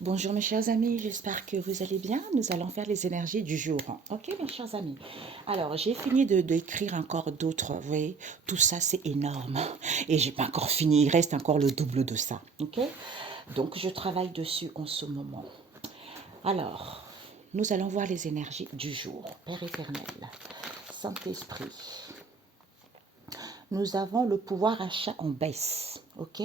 Bonjour mes chers amis, j'espère que vous allez bien. Nous allons faire les énergies du jour. Ok mes chers amis. Alors j'ai fini d'écrire encore d'autres. Vous voyez, tout ça c'est énorme. Et j'ai pas encore fini, il reste encore le double de ça. Ok. Donc je travaille dessus en ce moment. Alors, nous allons voir les énergies du jour. Père éternel, Saint-Esprit, nous avons le pouvoir achat en baisse, ok?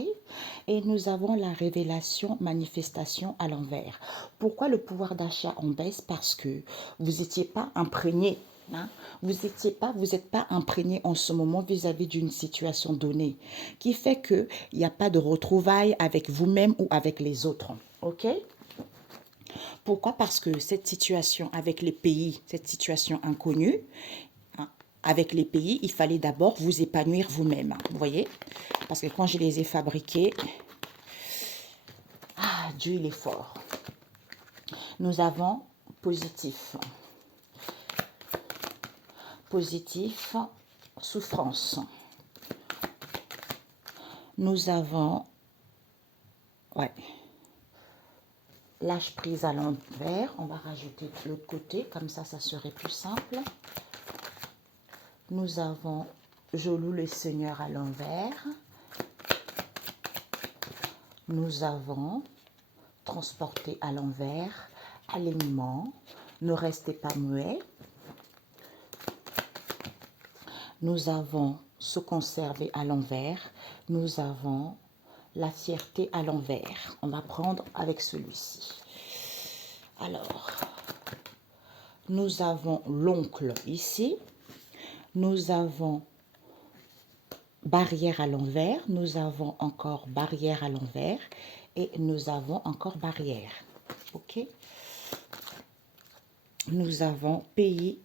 Et nous avons la révélation, manifestation à l'envers. Pourquoi le pouvoir d'achat en baisse? Parce que vous n'étiez pas imprégné. Hein? Vous n'êtes pas imprégné en ce moment vis-à-vis d'une situation donnée, qui fait qu'il n'y a pas de retrouvailles avec vous-même ou avec les autres. Ok? Pourquoi? Parce que cette situation avec les pays, cette situation inconnue, hein, avec les pays, il fallait d'abord vous épanouir vous-même. Vous voyez? Parce que quand je les ai fabriqués, Dieu il est fort. Nous avons positif. Positif, souffrance. Nous avons, ouais, lâche prise à l'envers. On va rajouter le côté, comme ça serait plus simple. Nous avons je loue le Seigneur à l'envers. Nous avons transporté à l'envers, alignement, ne restez pas muet. Nous avons se conserver à l'envers, nous avons la fierté à l'envers. On va prendre avec celui-ci. Alors, nous avons l'oncle ici, nous avons barrière à l'envers, nous avons encore barrière à l'envers et nous avons encore barrière. Ok? Nous avons pays,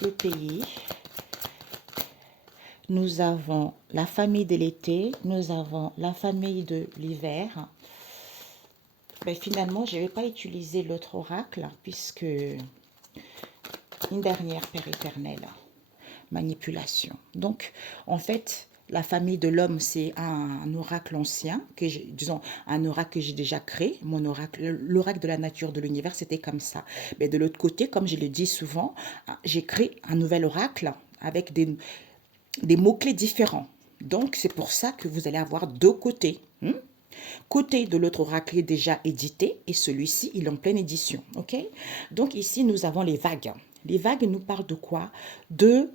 le pays. Nous avons la famille de l'été, nous avons la famille de l'hiver. Ben, finalement, je ne vais pas utiliser l'autre oracle puisque une dernière Père éternel, manipulation. Donc, en fait, la famille de l'homme, c'est un oracle ancien, disons un oracle que j'ai déjà créé. Mon oracle, l'oracle de la nature de l'univers, c'était comme ça. Mais de l'autre côté, comme je le dis souvent, j'ai créé un nouvel oracle avec des mots-clés différents. Donc, c'est pour ça que vous allez avoir deux côtés. Côté de l'autre oracle est déjà édité et celui-ci, il est en pleine édition. Ok? Donc, ici, nous avons les vagues. Les vagues nous parlent de quoi? De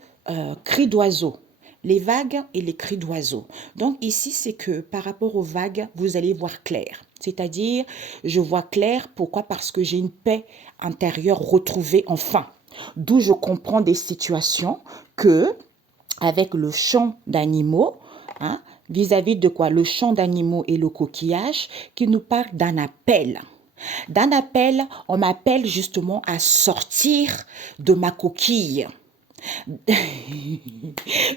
cris d'oiseaux. Les vagues et les cris d'oiseaux. Donc, ici, c'est que par rapport aux vagues, vous allez voir clair. C'est-à-dire, je vois clair. Pourquoi? Parce que j'ai une paix intérieure retrouvée enfin. D'où je comprends des situations que avec le chant d'animaux, hein, vis-à-vis de quoi? Le chant d'animaux et le coquillage qui nous parle d'un appel. D'un appel, on m'appelle justement à sortir de ma coquille.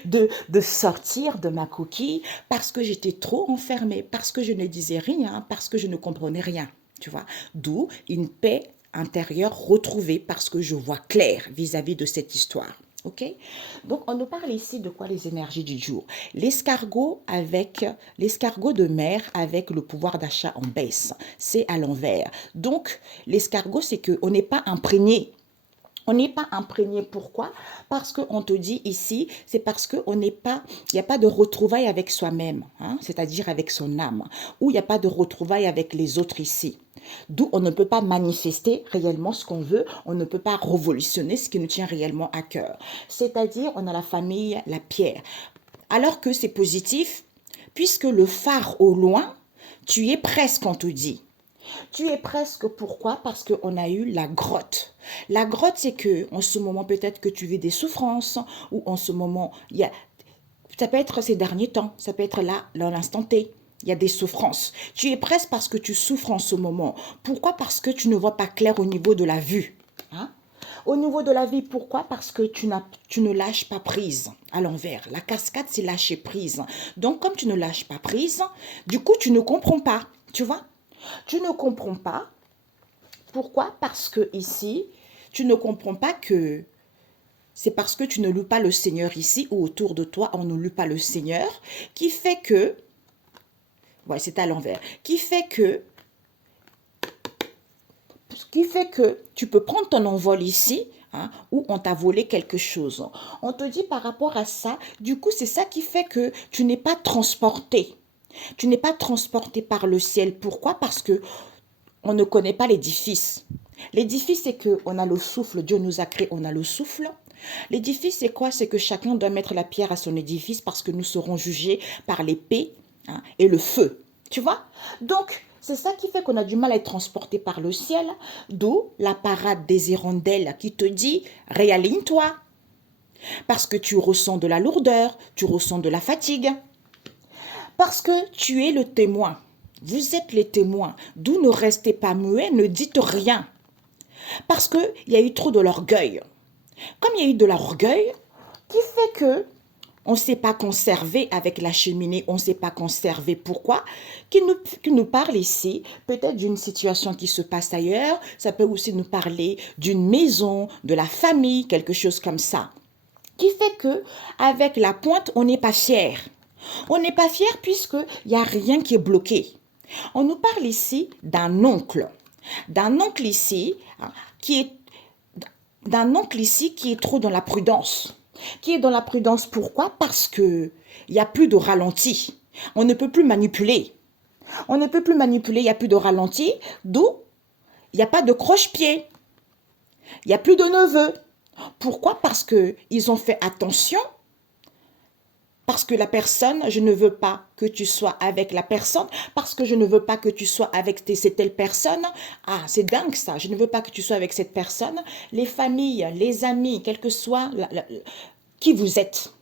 de sortir de ma coquille parce que j'étais trop enfermée, parce que je ne disais rien, parce que je ne comprenais rien. Tu vois? D'où une paix intérieure retrouvée parce que je vois clair vis-à-vis de cette histoire. Ok? Donc, on nous parle ici de quoi les énergies du jour? L'escargot de mer avec le pouvoir d'achat en baisse. C'est à l'envers. Donc, l'escargot, c'est qu'on n'est pas imprégné. On n'est pas imprégné. Pourquoi? Parce qu'on te dit ici, c'est parce qu'il n'y a pas de retrouvailles avec soi-même, hein, c'est-à-dire avec son âme, ou il n'y a pas de retrouvailles avec les autres ici. D'où on ne peut pas manifester réellement ce qu'on veut, on ne peut pas révolutionner ce qui nous tient réellement à cœur. C'est-à-dire, on a la famille, la pierre. Alors que c'est positif, puisque le phare au loin, tu es presque, on te dit. Tu es presque, pourquoi? Parce qu'on a eu la grotte. La grotte, c'est que en ce moment, peut-être que tu vis des souffrances, ou en ce moment, ça peut être ces derniers temps, ça peut être là, dans l'instant T. Il y a des souffrances. Tu es presque parce que tu souffres en ce moment. Pourquoi? Parce que tu ne vois pas clair au niveau de la vue. Hein? Au niveau de la vie, pourquoi? Parce que tu ne lâches pas prise à l'envers. La cascade, c'est lâcher prise. Donc, comme tu ne lâches pas prise, du coup, tu ne comprends pas. Tu vois? Tu ne comprends pas. Pourquoi? Parce que ici, tu ne comprends pas que c'est parce que tu ne loues pas le Seigneur ici ou autour de toi, on ne loue pas le Seigneur, qui fait que Ouais, c'est à l'envers. Qui fait que tu peux prendre ton envol ici, hein, où on t'a volé quelque chose. On te dit par rapport à ça, du coup, c'est ça qui fait que tu n'es pas transporté. Tu n'es pas transporté par le ciel. Pourquoi? Parce que on ne connaît pas l'édifice. L'édifice, c'est qu'on a le souffle. Dieu nous a créé, on a le souffle. L'édifice, c'est quoi? C'est que chacun doit mettre la pierre à son édifice parce que nous serons jugés par l'épée, hein, et le feu. Tu vois? Donc, c'est ça qui fait qu'on a du mal à être transporté par le ciel, d'où la parade des hirondelles qui te dit réaligne-toi. Parce que tu ressens de la lourdeur, tu ressens de la fatigue. Parce que tu es le témoin. Vous êtes les témoins. D'où ne restez pas muets, ne dites rien. Parce qu'il y a eu trop de l'orgueil. Comme il y a eu de l'orgueil, qui fait que on ne s'est pas conservé avec la cheminée, on ne s'est pas conservé. Pourquoi? Qu'il nous parle ici, peut-être d'une situation qui se passe ailleurs, ça peut aussi nous parler d'une maison, de la famille, quelque chose comme ça. Qui fait que avec la pointe, on n'est pas fier. On n'est pas fier puisqu'il n'y a rien qui est bloqué. On nous parle ici d'un oncle. D'un oncle ici, hein, qui est d'un oncle ici qui est trop dans la prudence. Qui est dans la prudence, pourquoi? Parce que il n'y a plus de ralenti. On ne peut plus manipuler. On ne peut plus manipuler, il n'y a plus de ralenti, d'où il n'y a pas de croche-pied. Il n'y a plus de neveux. Pourquoi? Parce qu'ils ont fait attention. Parce que la personne, je ne veux pas que tu sois avec la personne, parce que je ne veux pas que tu sois avec cette telle personne. Ah, c'est dingue ça, je ne veux pas que tu sois avec cette personne. Les familles, les amis, quel que soit qui vous êtes.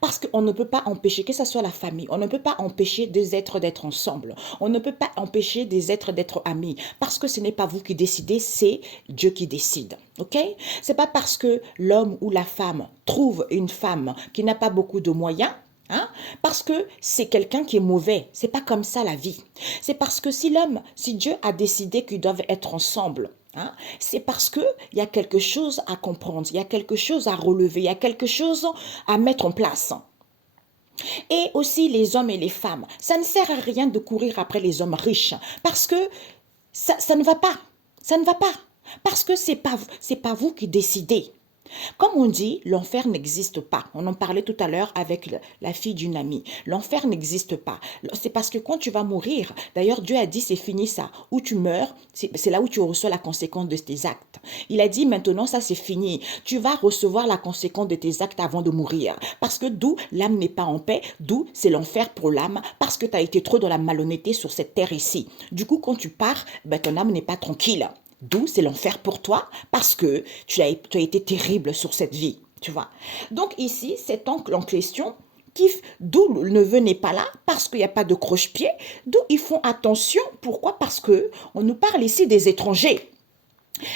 Parce qu'on ne peut pas empêcher, que ce soit la famille, on ne peut pas empêcher des êtres d'être ensemble. On ne peut pas empêcher des êtres d'être amis. Parce que ce n'est pas vous qui décidez, c'est Dieu qui décide. Ok? C'est pas parce que l'homme ou la femme trouve une femme qui n'a pas beaucoup de moyens, hein, parce que c'est quelqu'un qui est mauvais. C'est pas comme ça la vie. C'est parce que si Dieu a décidé qu'ils doivent être ensemble, hein, c'est parce qu'il y a quelque chose à comprendre, il y a quelque chose à relever, il y a quelque chose à mettre en place. Et aussi les hommes et les femmes. Ça ne sert à rien de courir après les hommes riches parce que ça ne va pas. Ça ne va pas. Parce que c'est pas vous qui décidez. Comme on dit, l'enfer n'existe pas. On en parlait tout à l'heure avec la fille d'une amie. L'enfer n'existe pas. C'est parce que quand tu vas mourir, d'ailleurs Dieu a dit c'est fini ça. Où tu meurs, c'est là où tu reçois la conséquence de tes actes. Il a dit maintenant ça c'est fini. Tu vas recevoir la conséquence de tes actes avant de mourir. Parce que d'où l'âme n'est pas en paix, d'où c'est l'enfer pour l'âme, parce que tu as été trop dans la malhonnêteté sur cette terre ici. Du coup quand tu pars, ben, ton âme n'est pas tranquille. D'où c'est l'enfer pour toi parce que tu as été terrible sur cette vie, tu vois. Donc ici, cet oncle en question, d'où le neveu n'est pas là parce qu'il n'y a pas de croche-pied, d'où ils font attention. Pourquoi? Parce que on nous parle ici des étrangers.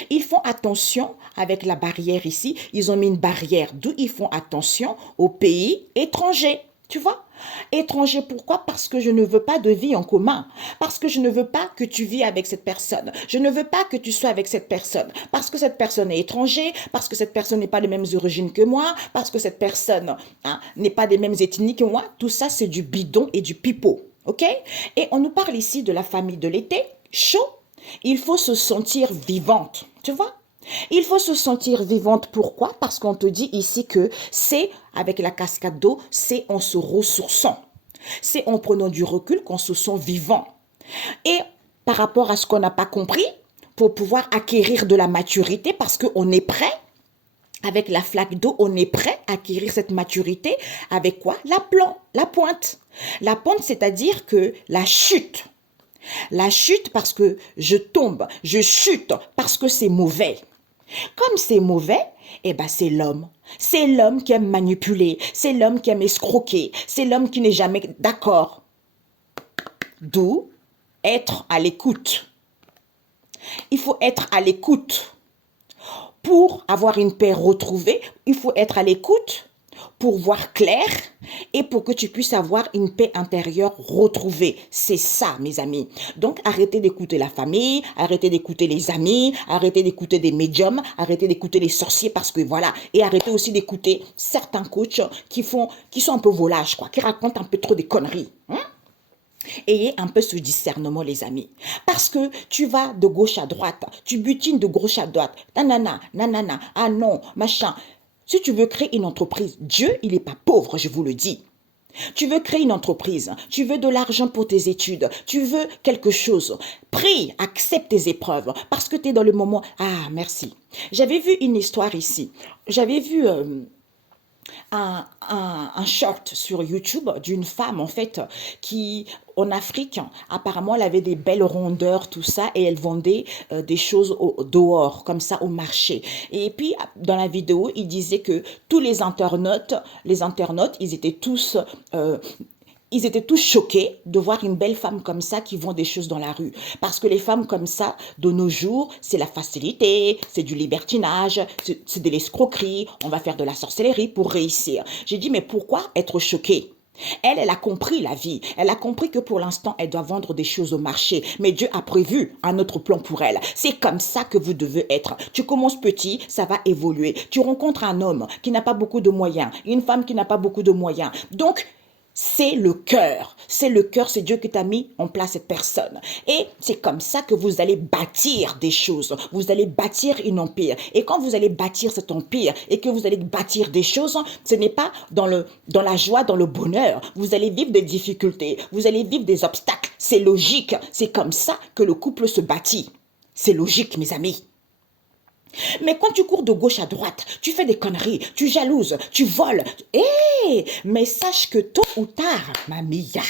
Ils font attention avec la barrière ici. Ils ont mis une barrière, d'où ils font attention aux pays étrangers. Tu vois? Étranger, pourquoi? Parce que je ne veux pas de vie en commun. Parce que je ne veux pas que tu vis avec cette personne. Je ne veux pas que tu sois avec cette personne. Parce que cette personne est étranger. Parce que cette personne n'est pas des mêmes origines que moi. Parce que cette personne, hein, n'est pas des mêmes ethnies que moi. Tout ça, c'est du bidon et du pipeau. OK? Et on nous parle ici de la famille de l'été. Chaud. Il faut se sentir vivante. Tu vois? Il faut se sentir vivante. Pourquoi? Parce qu'on te dit ici que c'est, avec la cascade d'eau, c'est en se ressourçant. C'est en prenant du recul qu'on se sent vivant. Et par rapport à ce qu'on n'a pas compris, pour pouvoir acquérir de la maturité, parce qu'on est prêt, avec la flaque d'eau, on est prêt à acquérir cette maturité. Avec quoi? La pointe. La pointe, c'est-à-dire que la chute. La chute parce que je tombe, je chute parce que c'est mauvais. Comme c'est mauvais, eh ben c'est l'homme. C'est l'homme qui aime manipuler, c'est l'homme qui aime escroquer, c'est l'homme qui n'est jamais d'accord. D'où être à l'écoute. Il faut être à l'écoute. Pour avoir une paix retrouvée, il faut être à l'écoute pour voir clair et pour que tu puisses avoir une paix intérieure retrouvée. C'est ça, mes amis. Donc, arrêtez d'écouter la famille, arrêtez d'écouter les amis, arrêtez d'écouter des médiums, arrêtez d'écouter les sorciers parce que voilà. Et arrêtez aussi d'écouter certains coachs qui sont un peu volages, quoi, qui racontent un peu trop des conneries. Ayez un peu ce discernement, les amis. Parce que tu vas de gauche à droite, tu butines de gauche à droite, nanana, nanana, ah non, machin. Si tu veux créer une entreprise, Dieu, il n'est pas pauvre, je vous le dis. Tu veux créer une entreprise, tu veux de l'argent pour tes études, tu veux quelque chose. Prie, accepte tes épreuves parce que tu es dans le moment. Ah, merci. J'avais vu une histoire ici. J'avais vu un short sur YouTube d'une femme, en fait, qui, en Afrique, apparemment, elle avait des belles rondeurs, tout ça, et elle vendait des choses dehors, comme ça, au marché. Et puis, dans la vidéo, il disait que tous les internautes, ils étaient tous choqués de voir une belle femme comme ça qui vend des choses dans la rue. Parce que les femmes comme ça, de nos jours, c'est la facilité, c'est du libertinage, c'est de l'escroquerie, on va faire de la sorcellerie pour réussir. J'ai dit, mais pourquoi être choquée? Elle a compris la vie. Elle a compris que pour l'instant, elle doit vendre des choses au marché. Mais Dieu a prévu un autre plan pour elle. C'est comme ça que vous devez être. Tu commences petit, ça va évoluer. Tu rencontres un homme qui n'a pas beaucoup de moyens, une femme qui n'a pas beaucoup de moyens. Donc, c'est le cœur. C'est le cœur, c'est Dieu qui t'a mis en place cette personne. Et c'est comme ça que vous allez bâtir des choses. Vous allez bâtir un empire. Et quand vous allez bâtir cet empire et que vous allez bâtir des choses, ce n'est pas dans la joie, dans le bonheur. Vous allez vivre des difficultés. Vous allez vivre des obstacles. C'est logique. C'est comme ça que le couple se bâtit. C'est logique, mes amis. Mais quand tu cours de gauche à droite, tu fais des conneries, tu jalouses, tu voles. Mais sache que tôt ou tard, ma mia,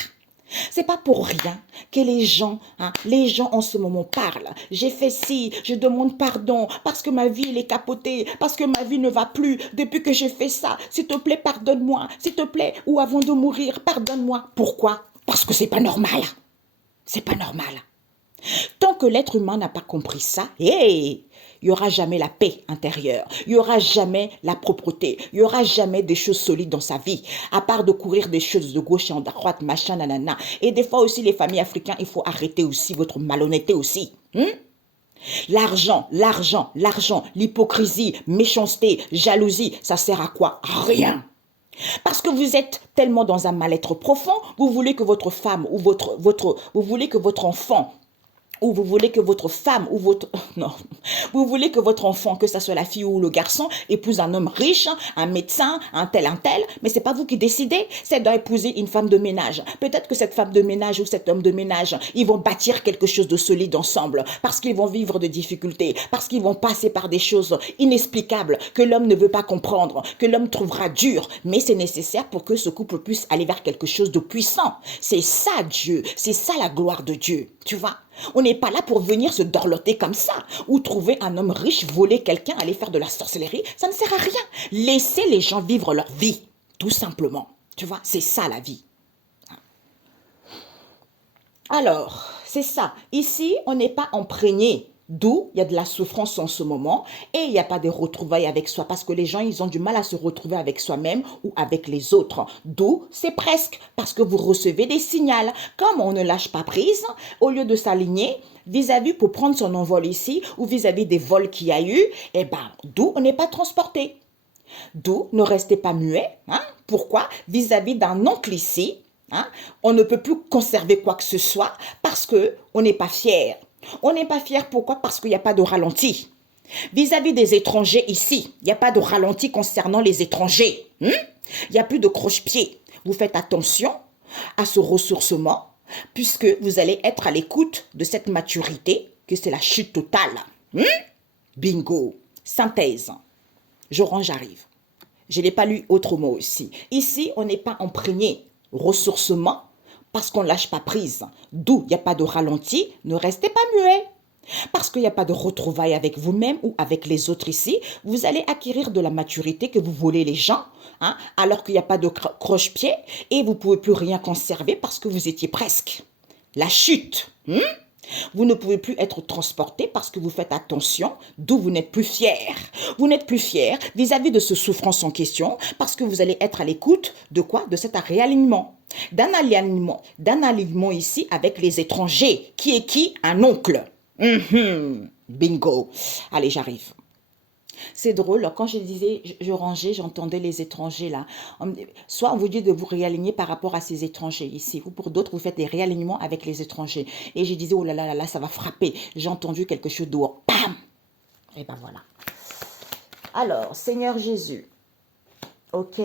c'est pas pour rien que les gens en ce moment parlent. J'ai fait ci, je demande pardon parce que ma vie elle est capotée, parce que ma vie ne va plus depuis que j'ai fait ça. S'il te plaît, pardonne-moi, s'il te plaît, ou avant de mourir, pardonne-moi. Pourquoi? Parce que c'est pas normal. C'est pas normal. Tant que l'être humain n'a pas compris ça, il n'y aura jamais la paix intérieure, il n'y aura jamais la propreté, il n'y aura jamais des choses solides dans sa vie, à part de courir des choses de gauche et de droite, machin, nanana. Et des fois aussi, les familles africaines, il faut arrêter aussi votre malhonnêteté aussi. L'argent, l'hypocrisie, méchanceté, jalousie, ça sert à quoi? À rien. Parce que vous êtes tellement dans un mal-être profond, vous voulez que votre femme ou vous voulez que votre enfant ou vous voulez que votre femme ou votre... Non, vous voulez que votre enfant, que ce soit la fille ou le garçon, épouse un homme riche, un médecin, un tel, mais c'est pas vous qui décidez, c'est doit épouser une femme de ménage. Peut-être que cette femme de ménage ou cet homme de ménage, ils vont bâtir quelque chose de solide ensemble, parce qu'ils vont vivre de difficultés, parce qu'ils vont passer par des choses inexplicables, que l'homme ne veut pas comprendre, que l'homme trouvera dur, mais c'est nécessaire pour que ce couple puisse aller vers quelque chose de puissant. C'est ça Dieu, c'est ça la gloire de Dieu, tu vois. On n'est pas là pour venir se dorloter comme ça, ou trouver un homme riche, voler quelqu'un, aller faire de la sorcellerie, ça ne sert à rien. Laissez les gens vivre leur vie, tout simplement. Tu vois, c'est ça la vie. Alors, c'est ça. Ici, on n'est pas imprégné. D'où il y a de la souffrance en ce moment et il n'y a pas de retrouvailles avec soi parce que les gens, ils ont du mal à se retrouver avec soi-même ou avec les autres. D'où c'est presque parce que vous recevez des signaux. Comme on ne lâche pas prise, au lieu de s'aligner vis-à-vis pour prendre son envol ici ou vis-à-vis des vols qu'il y a eu, d'où on n'est pas transporté. D'où ne restez pas muet. Pourquoi? Vis-à-vis d'un oncle ici, on ne peut plus conserver quoi que ce soit parce qu'on n'est pas fier. On n'est pas fier, pourquoi? Parce qu'il n'y a pas de ralenti. Vis-à-vis des étrangers ici, il n'y a pas de ralenti concernant les étrangers. Il n'y a plus de croche-pied. Vous faites attention à ce ressourcement puisque vous allez être à l'écoute de cette maturité que c'est la chute totale. Bingo. Synthèse. J'arrive. Je n'ai pas lu autre mot aussi. Ici, on n'est pas imprégné. Ressourcement. Parce qu'on ne lâche pas prise, d'où il n'y a pas de ralenti, ne restez pas muet. Parce qu'il n'y a pas de retrouvailles avec vous-même ou avec les autres ici, vous allez acquérir de la maturité que vous volez les gens, alors qu'il n'y a pas de croche-pied et vous ne pouvez plus rien conserver parce que vous étiez presque. La chute. Vous ne pouvez plus être transporté parce que vous faites attention, d'où vous n'êtes plus fier. Vous n'êtes plus fier vis-à-vis de ce souffrance en question parce que vous allez être à l'écoute de quoi? De cet réalignement. D'un alignement ici avec les étrangers. Qui est qui? Un oncle. Bingo. Allez, j'arrive. C'est drôle, quand je disais, je rangeais, j'entendais les étrangers là. Soit on vous dit de vous réaligner par rapport à ces étrangers ici, ou pour d'autres, vous faites des réalignements avec les étrangers. Et je disais, oh là là là là, ça va frapper. J'ai entendu quelque chose dehors. Bam! Et ben voilà. Alors, Seigneur Jésus, ok.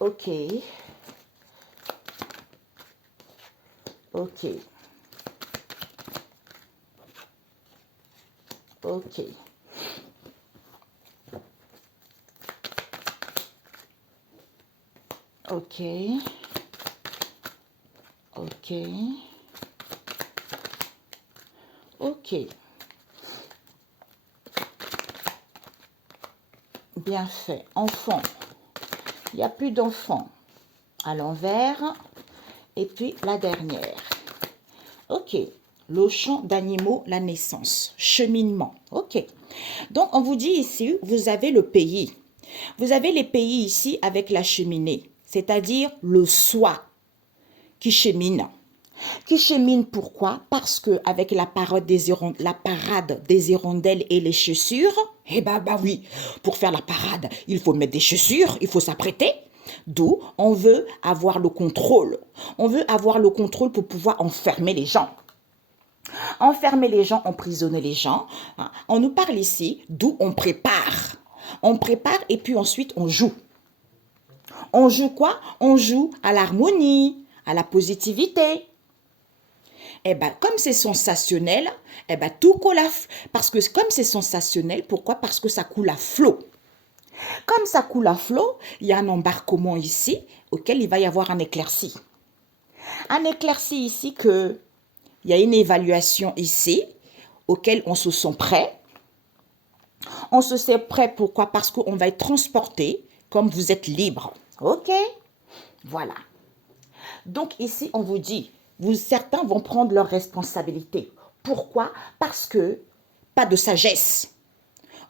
Ok. Ok. Ok. Ok. Ok. Ok. Bien fait. Enfant. Il n'y a plus d'enfants. À l'envers. Et puis la dernière. Ok. Le champ d'animaux, la naissance. Cheminement. Ok. Donc, on vous dit ici, vous avez le pays. Vous avez les pays ici avec la cheminée. C'est-à-dire le soi qui chemine. Qui chemine pourquoi? Parce que avec la parade des hirondelles et les chaussures, eh ben bah oui, pour faire la parade, il faut mettre des chaussures, il faut s'apprêter. D'où on veut avoir le contrôle. On veut avoir le contrôle pour pouvoir enfermer les gens. Enfermer les gens, emprisonner les gens. On nous parle ici d'où on prépare. On prépare et puis ensuite on joue. On joue quoi? On joue à l'harmonie, à la positivité. Eh bien, comme c'est sensationnel, eh ben, tout coule parce que comme c'est sensationnel, pourquoi? Parce que ça coule à flot. Comme ça coule à flot, il y a un embarquement ici auquel il va y avoir un éclairci. Un éclairci ici que il y a une évaluation ici auquel on se sent prêt. On se sent prêt pourquoi? Parce qu'on va être transporté comme vous êtes libre. Ok? Voilà. Donc ici, on vous dit, certains vont prendre leurs responsabilités. Pourquoi? Parce que pas de sagesse.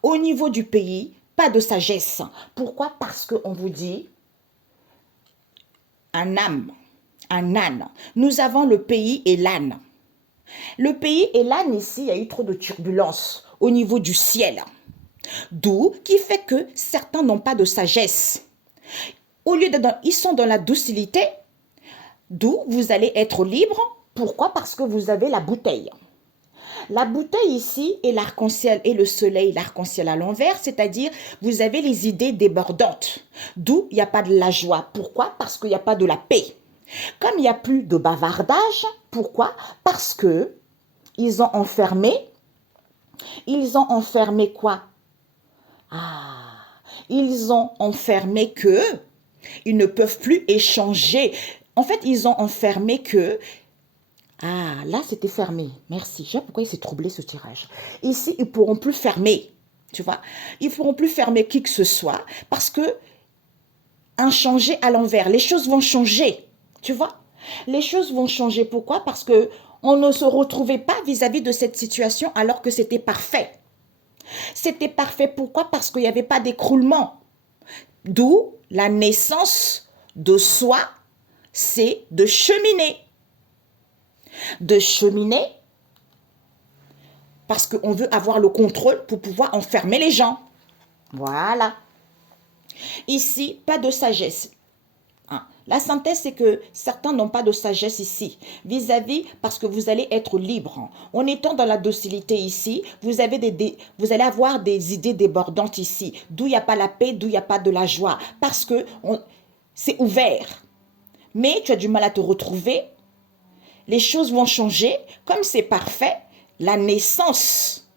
Au niveau du pays, pas de sagesse. Pourquoi? Parce qu'on vous dit un âme, un âne. Nous avons le pays et l'âne. Le pays et l'âne ici, il y a eu trop de turbulences au niveau du ciel. D'où qui fait que certains n'ont pas de sagesse. Au lieu ils sont dans la docilité, d'où vous allez être libre. Pourquoi? Parce que vous avez la bouteille. La bouteille ici est l'arc-en-ciel et le soleil, l'arc-en-ciel à l'envers, c'est-à-dire vous avez les idées débordantes. D'où il n'y a pas de la joie. Pourquoi? Parce qu'il n'y a pas de la paix. Comme il n'y a plus de bavardage, pourquoi? Parce que ils ont enfermé quoi? Ah, ils ont enfermé que ils ne peuvent plus échanger. En fait, ils ont enfermé que ah, là, c'était fermé. Merci. Je sais pas pourquoi il s'est troublé ce tirage. Ici, ils ne pourront plus fermer. Tu vois? Ils ne pourront plus fermer qui que ce soit parce que un changer à l'envers. Les choses vont changer. Tu vois? Les choses vont changer. Pourquoi? Parce que on ne se retrouvait pas vis-à-vis de cette situation alors que c'était parfait. C'était parfait. Pourquoi? Parce qu'il n'y avait pas d'écroulement. D'où la naissance de soi, c'est de cheminer. De cheminer parce qu'on veut avoir le contrôle pour pouvoir enfermer les gens. Voilà. Ici, pas de sagesse. La synthèse, c'est que certains n'ont pas de sagesse ici, vis-à-vis, parce que vous allez être libre. En étant dans la docilité ici, vous allez avoir des idées débordantes ici, d'où il n'y a pas la paix, d'où il n'y a pas de la joie, parce que c'est ouvert. Mais tu as du mal à te retrouver, les choses vont changer, comme c'est parfait, la naissance.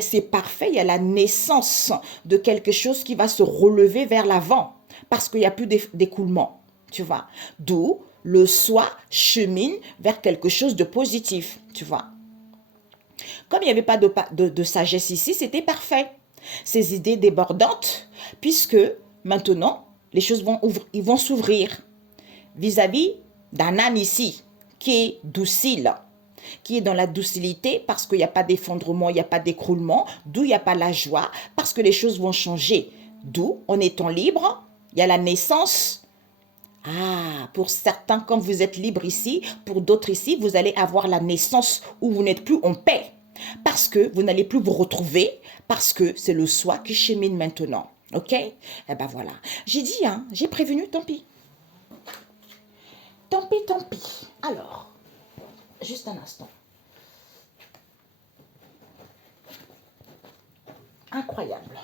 C'est parfait, il y a la naissance de quelque chose qui va se relever vers l'avant, parce qu'il n'y a plus d'écoulement. Tu vois, d'où le soi chemine vers quelque chose de positif, tu vois. Comme il n'y avait pas de sagesse ici, c'était parfait. Ces idées débordantes, puisque maintenant, les choses vont s'ouvrir vis-à-vis d'un âne ici, qui est docile, qui est dans la docilité parce qu'il n'y a pas d'effondrement, il n'y a pas d'écroulement, d'où il n'y a pas la joie, parce que les choses vont changer. D'où, en étant libre, il y a la naissance Ah, pour certains, quand vous êtes libre ici, pour d'autres ici, vous allez avoir la naissance où vous n'êtes plus en paix. Parce que vous n'allez plus vous retrouver, parce que c'est le soi qui chemine maintenant. Ok? Eh ben voilà. J'ai dit, hein, j'ai prévenu, tant pis. Tant pis, tant pis. Alors, juste un instant. Incroyable.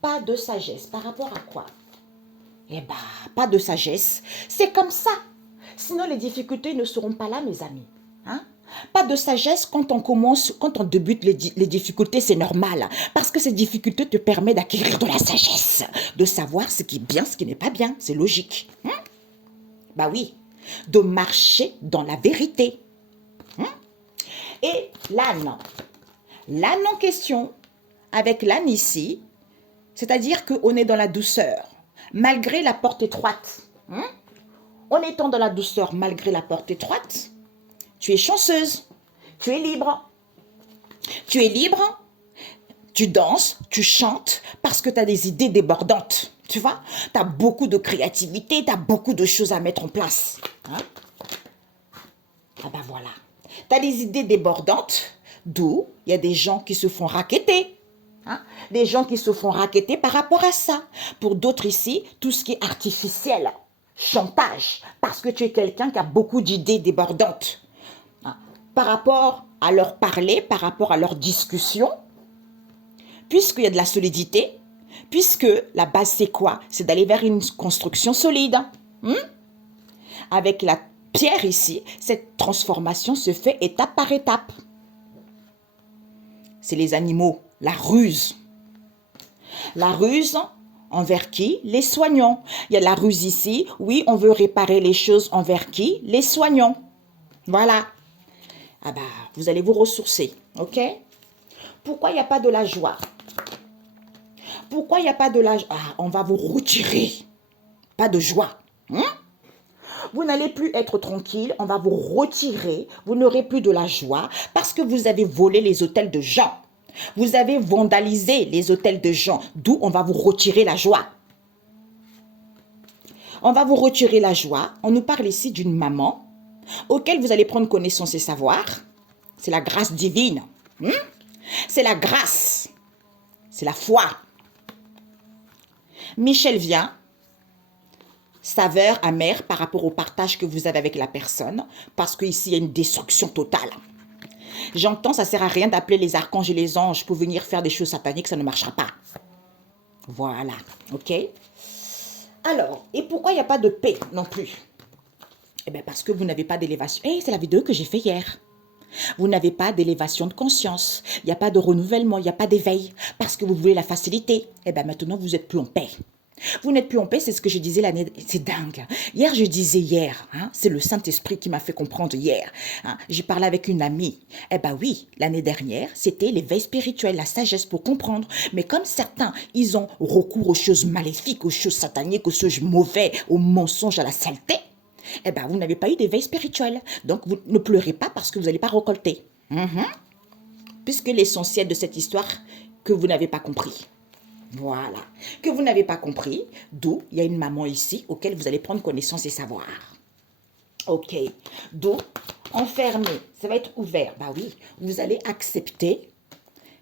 Pas de sagesse. Par rapport à quoi? Eh ben, pas de sagesse. C'est comme ça. Sinon, les difficultés ne seront pas là, mes amis. Hein? Pas de sagesse quand on commence, quand on débute les difficultés, c'est normal. Parce que ces difficultés te permettent d'acquérir de la sagesse. De savoir ce qui est bien, ce qui n'est pas bien. C'est logique. Hein? Bah oui. De marcher dans la vérité. Hein? Et l'âne. L'âne en question, avec l'âne ici, c'est-à-dire qu'on est dans la douceur, malgré la porte étroite. Hein? En étant dans la douceur, malgré la porte étroite, tu es chanceuse, tu es libre. Tu es libre, tu danses, tu chantes, parce que tu as des idées débordantes. Tu vois, tu as beaucoup de créativité, tu as beaucoup de choses à mettre en place. Hein? Ah ben voilà. Tu as des idées débordantes, d'où il y a des gens qui se font racketter. Hein? Des gens qui se font racketter par rapport à ça. Pour d'autres ici, tout ce qui est artificiel, chantage, parce que tu es quelqu'un qui a beaucoup d'idées débordantes. Hein? Par rapport à leur parler, par rapport à leur discussion, puisqu'il y a de la solidité, puisque la base c'est quoi? C'est d'aller vers une construction solide. Avec la pierre ici, cette transformation se fait étape par étape. C'est les animaux, la ruse. La ruse envers qui? Les soignants. Il y a la ruse ici, oui, on veut réparer les choses envers qui? Les soignants. Voilà. Ah bah, vous allez vous ressourcer, ok? Pourquoi il n'y a pas de la joie? Pourquoi il n'y a pas de la joie? Ah, on va vous retirer. Pas de joie. Vous n'allez plus être tranquille, on va vous retirer, vous n'aurez plus de la joie parce que vous avez volé les hôtels de gens. Vous avez vandalisé les hôtels de gens, d'où on va vous retirer la joie. On va vous retirer la joie. On nous parle ici d'une maman auquel vous allez prendre connaissance et savoir. C'est la grâce divine. C'est la grâce. C'est la foi. Michel vient. Saveur amère par rapport au partage que vous avez avec la personne, parce qu'ici, il y a une destruction totale. J'entends, ça ne sert à rien d'appeler les archanges et les anges pour venir faire des choses sataniques, ça ne marchera pas. Voilà, ok? Alors, et pourquoi il n'y a pas de paix non plus? Eh bien, parce que vous n'avez pas d'élévation. C'est la vidéo que j'ai fait hier. Vous n'avez pas d'élévation de conscience. Il n'y a pas de renouvellement, il n'y a pas d'éveil. Parce que vous voulez la facilité. Eh bien, maintenant, vous n'êtes plus en paix. Vous n'êtes plus en paix, c'est ce que je disais l'année... C'est dingue. Hier, je disais hier, hein, c'est le Saint-Esprit qui m'a fait comprendre hier. Hein, j'ai parlé avec une amie. Eh bien oui, l'année dernière, c'était l'éveil spirituel, la sagesse pour comprendre. Mais comme certains, ils ont recours aux choses maléfiques, aux choses sataniques, aux choses mauvaises, aux mensonges, à la saleté, eh bien vous n'avez pas eu d'éveil spirituel. Donc vous ne pleurez pas parce que vous n'allez pas récolter. Puisque l'essentiel de cette histoire que vous n'avez pas compris. Voilà. Que vous n'avez pas compris, d'où il y a une maman ici auquel vous allez prendre connaissance et savoir. Ok. D'où enfermé, ça va être ouvert. Bah oui, vous allez accepter.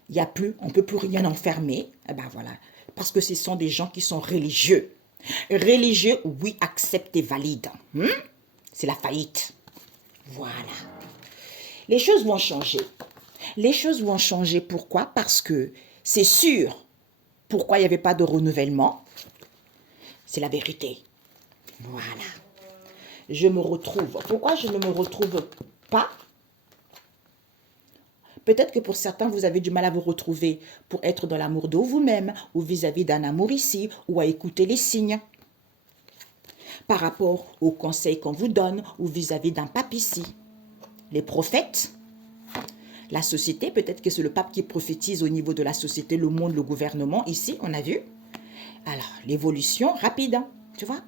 Il y a plus, on ne peut plus rien enfermer. Eh ben voilà. Parce que ce sont des gens qui sont religieux. Religieux, oui, accepte et valide. C'est la faillite. Voilà. Les choses vont changer. Les choses vont changer. Pourquoi? Parce que c'est sûr. Pourquoi il n'y avait pas de renouvellement? C'est la vérité. Voilà. Je me retrouve. Pourquoi je ne me retrouve pas? Peut-être que pour certains, vous avez du mal à vous retrouver pour être dans l'amour de vous-même ou vis-à-vis d'un amour ici ou à écouter les signes. Par rapport aux conseils qu'on vous donne ou vis-à-vis d'un pape ici. Les prophètes, la société, peut-être que c'est le pape qui prophétise au niveau de la société, le monde, le gouvernement. Ici, on a vu. Alors, l'évolution rapide, tu vois.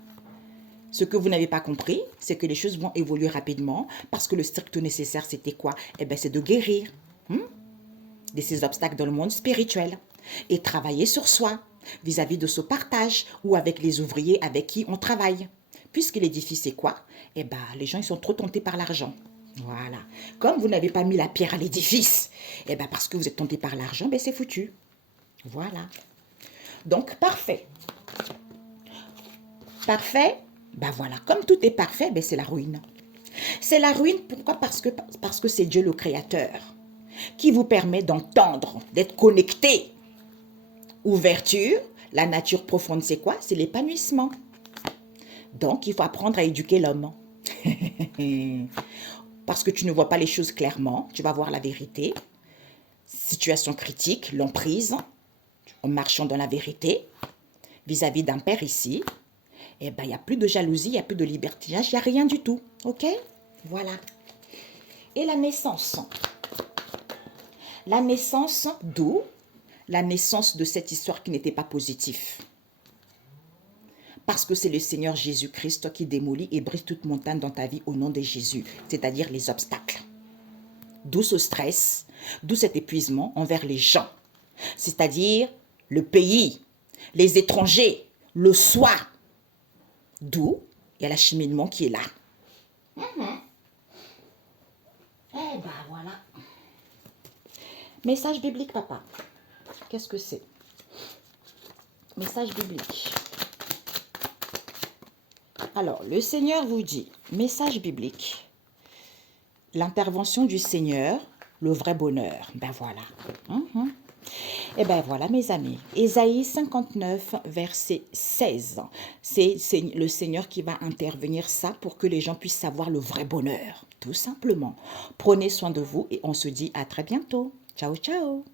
Ce que vous n'avez pas compris, c'est que les choses vont évoluer rapidement parce que le strict nécessaire, c'était quoi? Eh bien, c'est de guérir de ces obstacles dans le monde spirituel et travailler sur soi vis-à-vis de ce partage ou avec les ouvriers avec qui on travaille Puisque l'édifice, c'est quoi? Eh bien, les gens, ils sont trop tentés par l'argent. Voilà. Comme vous n'avez pas mis la pierre à l'édifice, eh bien, parce que vous êtes tenté par l'argent, ben c'est foutu. Voilà. Donc, parfait. Parfait, ben voilà. Comme tout est parfait, ben c'est la ruine. C'est la ruine, pourquoi? Parce que c'est Dieu le Créateur qui vous permet d'entendre, d'être connecté. Ouverture, la nature profonde, c'est quoi? C'est l'épanouissement. Donc, il faut apprendre à éduquer l'homme. Parce que tu ne vois pas les choses clairement, tu vas voir la vérité. Situation critique, l'emprise, en marchant dans la vérité, vis-à-vis d'un père ici, eh ben, il n'y a plus de jalousie, il n'y a plus de libertinage, il n'y a rien du tout. Ok? Voilà. Et la naissance. La naissance d'où? La naissance de cette histoire qui n'était pas positive. Parce que c'est le Seigneur Jésus-Christ qui démolit et brise toute montagne dans ta vie au nom de Jésus, c'est-à-dire les obstacles. D'où ce stress, d'où cet épuisement envers les gens, c'est-à-dire le pays, les étrangers, le soi. D'où il y a l'acheminement qui est là. Eh ben voilà. Message biblique, papa. Qu'est-ce que c'est? Message biblique. Alors, le Seigneur vous dit, message biblique, l'intervention du Seigneur, le vrai bonheur. Ben voilà. Et ben voilà, mes amis. Ésaïe 59, verset 16. C'est le Seigneur qui va intervenir ça pour que les gens puissent savoir le vrai bonheur. Tout simplement. Prenez soin de vous et on se dit à très bientôt. Ciao, ciao.